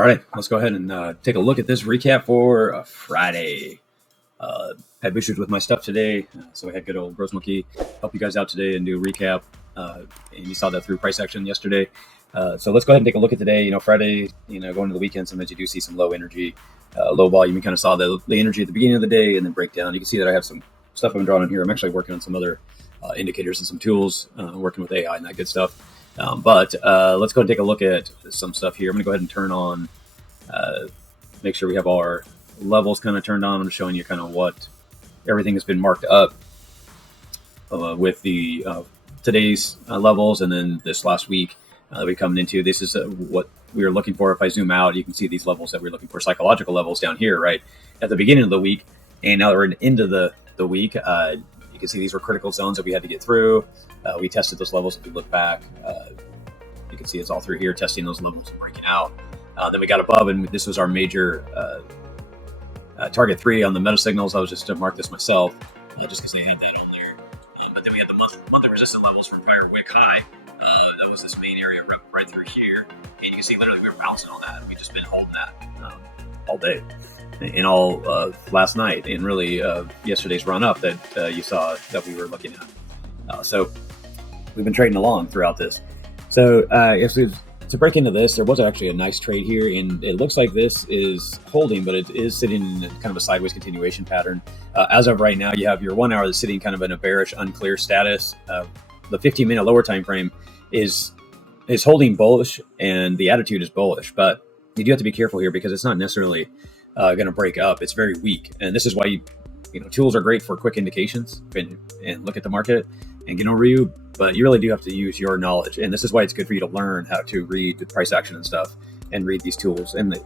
All right, let's go ahead and take a look at this recap for Friday. Had issues with my stuff today, so I had good old Bros Monkey help you guys out today and do a recap. And you saw that through price action yesterday. So let's go ahead and take a look at today. Friday, going into the weekend, sometimes you do see some low energy, low volume. You kind of saw the energy at the beginning of the day and then break down. You can see that I have some stuff I'm drawing on here. I'm actually working on some other indicators and some tools, working with AI and that good stuff. But let's go and take a look at some stuff here. I'm going to go ahead and turn on, make sure we have all our levels kind of turned on. I'm showing you kind of what everything has been marked up with the today's levels, and then this last week that we're coming into. This is what we were looking for. If I zoom out, you can see these levels that we're looking for, psychological levels down here, right at the beginning of the week. And now that we're into the week, you can see these were critical zones that we had to get through. We tested those levels. If you look back, you can see it's all through here, testing those levels and breaking out. Then we got above, and this was our major target 3 on the meta signals. I was just to mark this myself, just because they had that on there. But then we had the monthly resistance levels from prior wick high. That was this main area right through here, and you can see literally we were bouncing on that. We've just been holding that all day and all last night, and really yesterday's run up that you saw that we were looking at. So we've been trading along throughout this. So to break into this, there was actually a nice trade here, and it looks like this is holding, but it is sitting in kind of a sideways continuation pattern. As of right now, you have your 1 hour that's sitting kind of in a bearish, unclear status. The 15-minute lower time frame is holding bullish, and the attitude is bullish, but you do have to be careful here because it's not necessarily going to break up. It's very weak, and this is why tools are great for quick indications and look at the market and get an overview, but you really do have to use your knowledge. And this is why it's good for you to learn how to read the price action and stuff and read these tools. And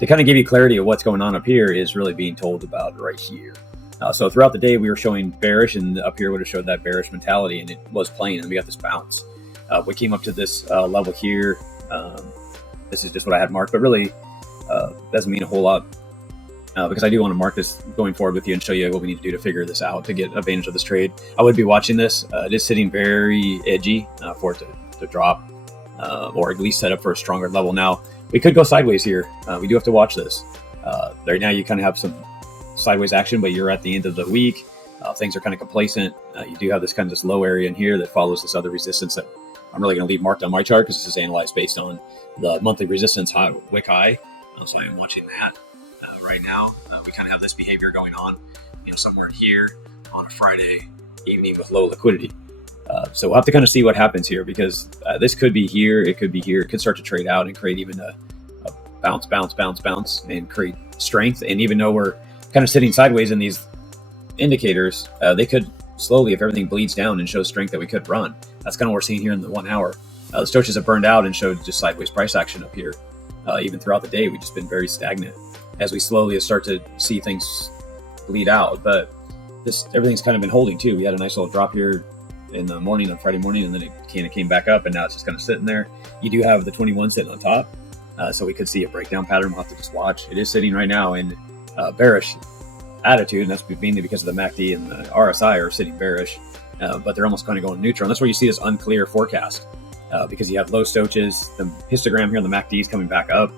to kind of give you clarity of what's going on up here is really being told about right here. So throughout the day, we were showing bearish, and up here would have showed that bearish mentality, and it was playing, and we got this bounce. We came up to this level here. This is just what I had marked, but really doesn't mean a whole lot. Because I do want to mark this going forward with you and show you what we need to do to figure this out to get advantage of this trade. I would be watching this. It is sitting very edgy for it to drop, or at least set up for a stronger level. Now, we could go sideways here. We do have to watch this. Right now, you kind of have some sideways action, but you're at the end of the week. Things are kind of complacent. You do have this kind of this low area in here that follows this other resistance that I'm really going to leave marked on my chart because this is analyzed based on the monthly resistance wick high. So I am watching that. Right now, we kind of have this behavior going on, somewhere here on a Friday evening with low liquidity. So we'll have to kind of see what happens here, because this could be here, it could be here, it could start to trade out and create even a bounce, and create strength. And even though we're kind of sitting sideways in these indicators, they could slowly, if everything bleeds down and shows strength, that we could run. That's kind of what we're seeing here in the 1 hour. The stochastics have burned out and showed just sideways price action up here. Even throughout the day, we've just been very stagnant as we slowly start to see things bleed out. But everything's kind of been holding too. We had a nice little drop here in the morning, on Friday morning, and then it kind of came back up, and now it's just kind of sitting there. You do have the 21 sitting on top, so we could see a breakdown pattern. We'll have to just watch. It is sitting right now in bearish attitude, and that's mainly because of the MACD and the RSI are sitting bearish, but they're almost kind of going neutral. And that's where you see this unclear forecast, because you have low stochastics, the histogram here on the MACD is coming back up,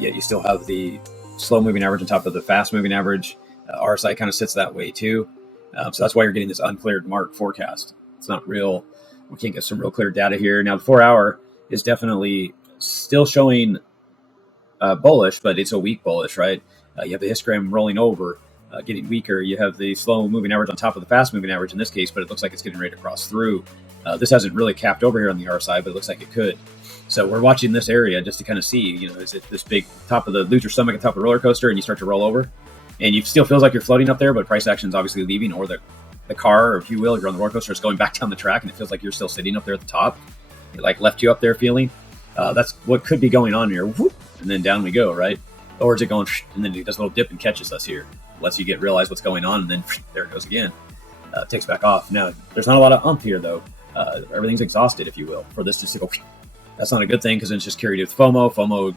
yet you still have the slow moving average on top of the fast moving average. RSI kind of sits that way too. So that's why you're getting this uncleared mark forecast. It's not real. We can't get some real clear data here. Now the 4 hour is definitely still showing bullish, but it's a weak bullish, right? You have the histogram rolling over, getting weaker. You have the slow moving average on top of the fast moving average in this case, but it looks like it's getting ready to cross through. This hasn't really capped over here on the RSI, but it looks like it could. So we're watching this area just to kind of see, is it this big top of the lose your stomach at top of the roller coaster, and you start to roll over, and you still feels like you're floating up there, but price action is obviously leaving, or the car, or if you will, if you're on the roller coaster, it's going back down the track, and it feels like you're still sitting up there at the top. It like left you up there feeling. That's what could be going on here. Whoop, and then down we go, right? Or is it going, and then it does a little dip and catches us here, lets you realize what's going on, and then there it goes again. It takes back off. Now, there's not a lot of umph here, though. Everything's exhausted, if you will, for this to go. That's not a good thing, because then it's just carried with FOMO. FOMO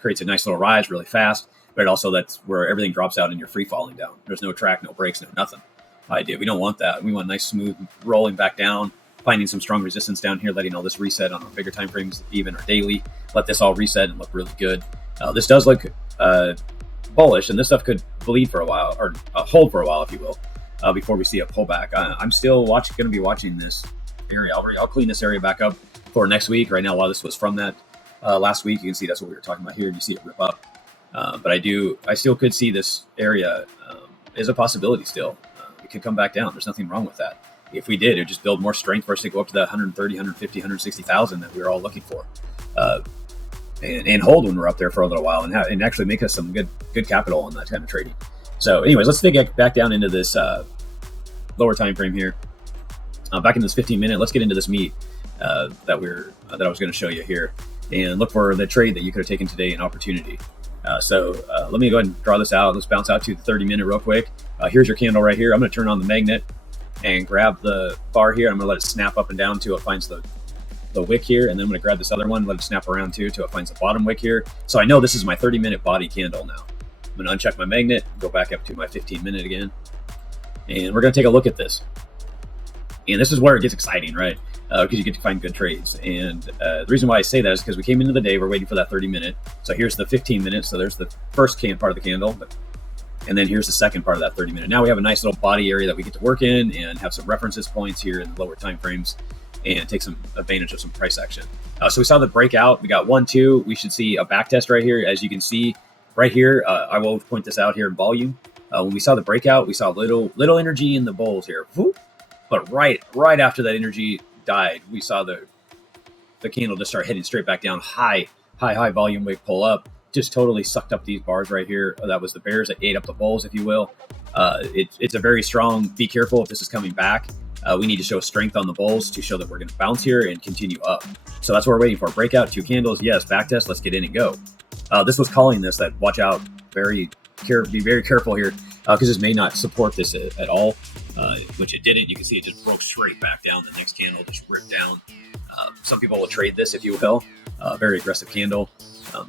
creates a nice little rise really fast, but also that's where everything drops out and you're free falling down. There's no track, no brakes, no nothing. We don't want that. We want nice, smooth rolling back down, finding some strong resistance down here, letting all this reset on our bigger time frames, even or daily. Let this all reset and look really good. This does look bullish, and this stuff could bleed for a while, or hold for a while, if you will, before we see a pullback. I'm still going to be watching this area. I'll clean this area back up for next week. Right now, a lot of this was from that last week. You can see that's what we were talking about here. You see it rip up, but I still could see this area is a possibility still. It could come back down. There's nothing wrong with that. If we did, it would just build more strength for us to go up to that 130, 150, 160,000 that we were all looking for. And hold when we're up there for a little while, and actually make us some good capital on that kind of trading. So anyways, let's dig back down into this lower time frame here. Back in this 15-minute, let's get into this meat that I was going to show you here, and look for the trade that you could have taken today, an opportunity. So let me go ahead and draw this out. Let's bounce out to the 30-minute real quick. Here's your candle right here. I'm going to turn on the magnet and grab the bar here. I'm going to let it snap up and down until it finds the wick here, and then I'm going to grab this other one, let it snap around too until it finds the bottom wick here. So I know this is my 30-minute body candle now. I'm going to uncheck my magnet, go back up to my 15-minute again, and we're going to take a look at this. And this is where it gets exciting, right? Because you get to find good trades. And the reason why I say that is because we came into the day, we're waiting for that 30-minute. So here's the 15-minute. So there's the first part of the candle, and then here's the second part of that 30-minute. Now we have a nice little body area that we get to work in and have some references points here in the lower time frames, and take some advantage of some price action. So we saw the breakout. We got 1, 2. We should see a back test right here. As you can see right here, I will point this out here in volume. When we saw the breakout, we saw little energy in the bulls here. Whoop. But right after that energy died, we saw the candle just start heading straight back down. High volume wave pull up. Just totally sucked up these bars right here. That was the bears that ate up the bulls, if you will. It's a very strong, be careful if this is coming back. We need to show strength on the bulls to show that we're going to bounce here and continue up. So that's what we're waiting for. Breakout, 2 candles. Yes, back test. Let's get in and go. This was calling this that watch out. Be very careful here because this may not support this at all, which it didn't. You can see it just broke straight back down. The next candle just ripped down. Some people will trade this, if you will. Very aggressive candle.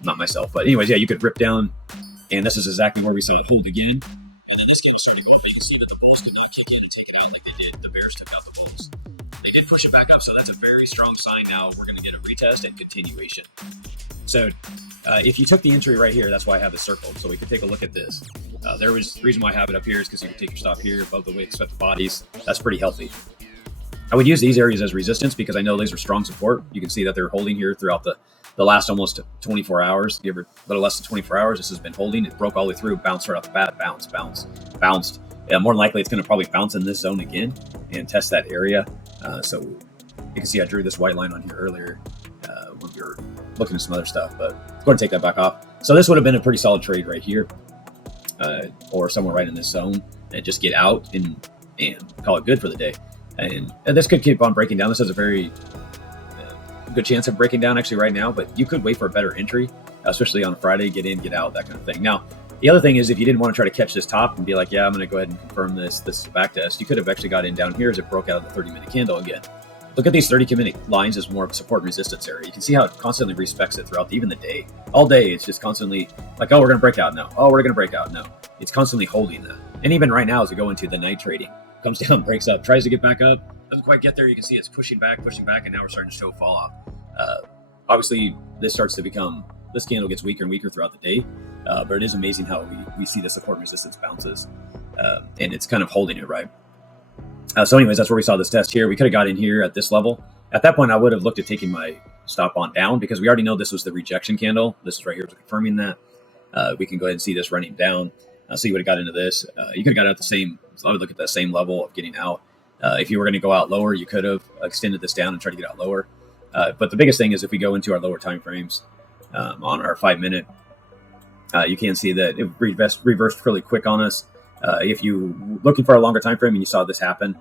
Not myself, but anyways, yeah, you could rip down, and this is exactly where we saw it hold again. And then this candle started going. You can see that the bulls could not kick in and take it out like they did. The bears took out the bulls. They did push it back up, so that's a very strong sign. Now we're going to get a retest and continuation. So if you took the entry right here, that's why I have it circled. So we could take a look at this. The reason why I have it up here is because you can take your stop here above the wicks, set the bodies. That's pretty healthy. I would use these areas as resistance because I know these are strong support. You can see that they're holding here throughout the last almost 24 hours, give it a little less than 24 hours. This has been holding. It broke all the way through, bounced right off the bat, bounced. More than likely, it's going to probably bounce in this zone again and test that area. So you can see I drew this white line on here earlier when we were looking at some other stuff, but go ahead and take that back off. So this would have been a pretty solid trade right here, or somewhere right in this zone, and just get out and call it good for the day. And this could keep on breaking down. This has a very good chance of breaking down actually right now, but you could wait for a better entry, especially on a Friday, get in, get out, that kind of thing. Now, the other thing is if you didn't want to try to catch this top and be like, yeah, I'm going to go ahead and confirm this is a back test, you could have actually got in down here as it broke out of the 30-minute candle again. Look at these 30-minute lines as more of a support and resistance area. You can see how it constantly respects it throughout even the day. All day, it's just constantly like, oh, we're going to break out now. Oh, we're going to break out now. It's constantly holding that. And even right now as we go into the night trading, comes down, breaks up, tries to get back up, doesn't quite get there. You can see it's pushing back, and now we're starting to show fall off. Obviously, this candle gets weaker and weaker throughout the day, but it is amazing how we see the support and resistance bounces, and it's kind of holding it, right? So anyways, that's where we saw this test here. We could have got in here at this level. At that point, I would have looked at taking my stop on down because we already know this was the rejection candle. This is right here confirming that. We can go ahead and see this running down. So you would have got into this. You could have got out I would look at the same level of getting out. If you were going to go out lower, you could have extended this down and tried to get out lower. But the biggest thing is if we go into our lower time frames on our 5-minute, you can see that it reversed really quick on us. If you looking for a longer time frame and you saw this happen,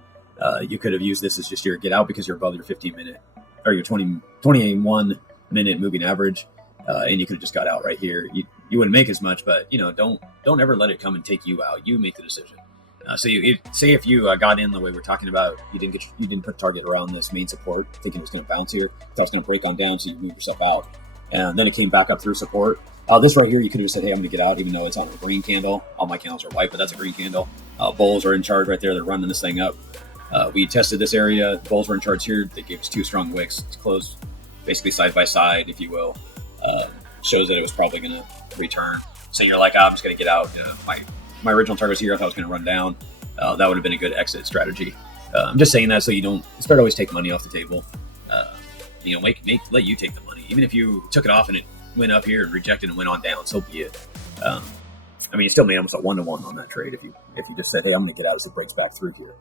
you could have used this as just your get out because you're above your 15-minute or your 21-minute moving average, and you could have just got out right here. You wouldn't make as much, but don't ever let it come and take you out. You make the decision. So say if you got in the way we're talking about, you didn't put target around this main support, thinking it was going to bounce here. Thought it was going to break on down, so you move yourself out, and then it came back up through support. This right here, you could have said, hey, I'm going to get out, even though it's on a green candle. All my candles are white, but that's a green candle. Bulls are in charge right there. They're running this thing up. We tested this area. The bulls were in charge here. They gave us 2 strong wicks. It's closed basically side by side, if you will. Shows that it was probably going to sideways turn. So you're like, I'm just going to get out. My original target was here. I thought I was going to run down. That would have been a good exit strategy. I'm just saying that so you don't. It's better to always take money off the table. Let you take the money. Even if you took it off and it went up here and rejected and went on down, so be it. You still made almost a 1-to-1 on that trade if you just said, hey, I'm going to get out as it breaks back through here.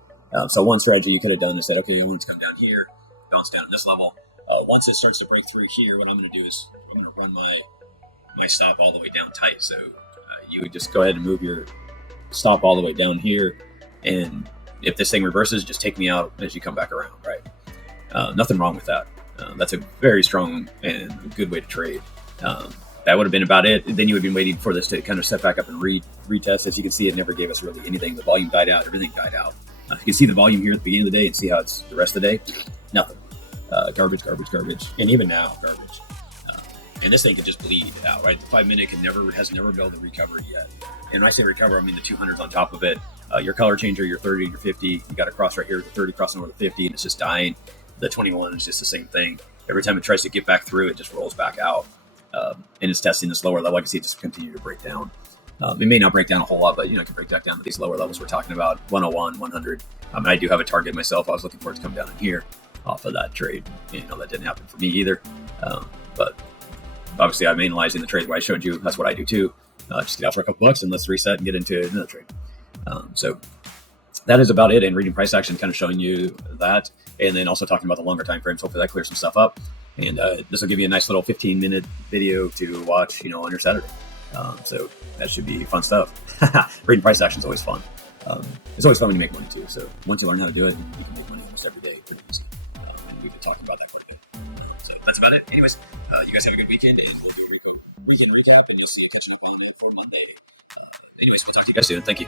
So one strategy you could have done is said, okay, I want it to come down here, bounce down at this level. Once it starts to break through here, what I'm going to do is I'm going to run my stop all the way down tight. So you would just go ahead and move your stop all the way down here, and if this thing reverses, just take me out as you come back around, right? Nothing wrong with that. That's a very strong and good way to trade. That would have been about it. Then you would have been waiting for this to kind of set back up and retest. As you can see, it never gave us really anything. The volume died out. Everything died out. You can see the volume here at the beginning of the day and see how it's the rest of the day. Nothing. Garbage. And even now, garbage. And this thing could just bleed out, right? The 5-minute has never been able to recover yet. And when I say recover, I mean the 200s on top of it. Your color changer, your 30, your 50. You got a cross right here, the 30 crossing over the 50, and it's just dying. The 21 is just the same thing. Every time it tries to get back through, it just rolls back out. And it's testing this lower level. I can see it just continue to break down. It may not break down a whole lot, but it can break back down to these lower levels we're talking about, 101, 100. I do have a target myself. I was looking for it to come down in here off of that trade. That didn't happen for me either. But obviously, I'm analyzing the trade where I showed you. That's what I do too. Just get out for a couple bucks and let's reset and get into another trade. So that is about it. And reading price action, kind of showing you that, and then also talking about the longer time frames. Hopefully that clears some stuff up. And this will give you a nice little 15-minute video to watch, on your Saturday. So that should be fun stuff. Reading price action is always fun. It's always fun when you make money too. So once you learn how to do it, you can make money almost every day. Pretty easy. We've been talking about that quite a bit. So that's about it. Anyways, you guys have a good weekend, and we'll do a weekend recap, and you'll see it catching up on it for Monday. Anyways, we'll talk to you guys soon. Thank you.